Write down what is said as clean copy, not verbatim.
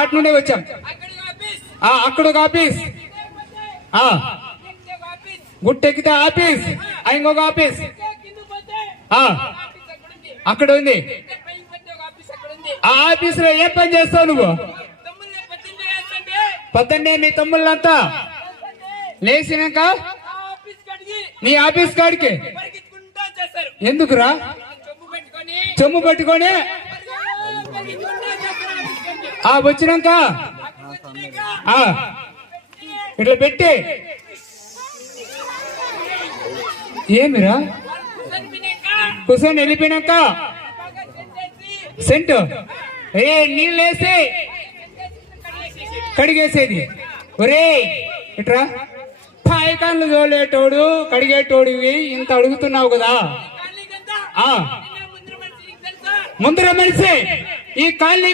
అటు నుండే వచ్చాం. అక్కడ ఒక ఆఫీస్, గుట్టెక్కితే ఆఫీస్, ఇంకొక ఆఫీస్ అక్కడ ఉంది. ఆ ఆఫీస్ లో ఏం పని చేస్తావు నువ్వు? పొద్దున్నే మీ తమ్ముళ్ళంతా లేచినాక నీ ఆఫీస్ కాడికి ఎందుకురా? చెమ్ము పట్టుకొని వచ్చినాక ఇట్లా పెట్టి ఏమిరా కూర్చొని వెళ్ళిపోయినాక సెంటు నీళ్ళు వేసి కడిగేసేది. ఒరే ఇట్రా, పాయకాన్లు తోలేటోడు కడిగేటోడు ఇంత అడుగుతున్నావు కదా. ముందర మనిషి ఈ కాలనీ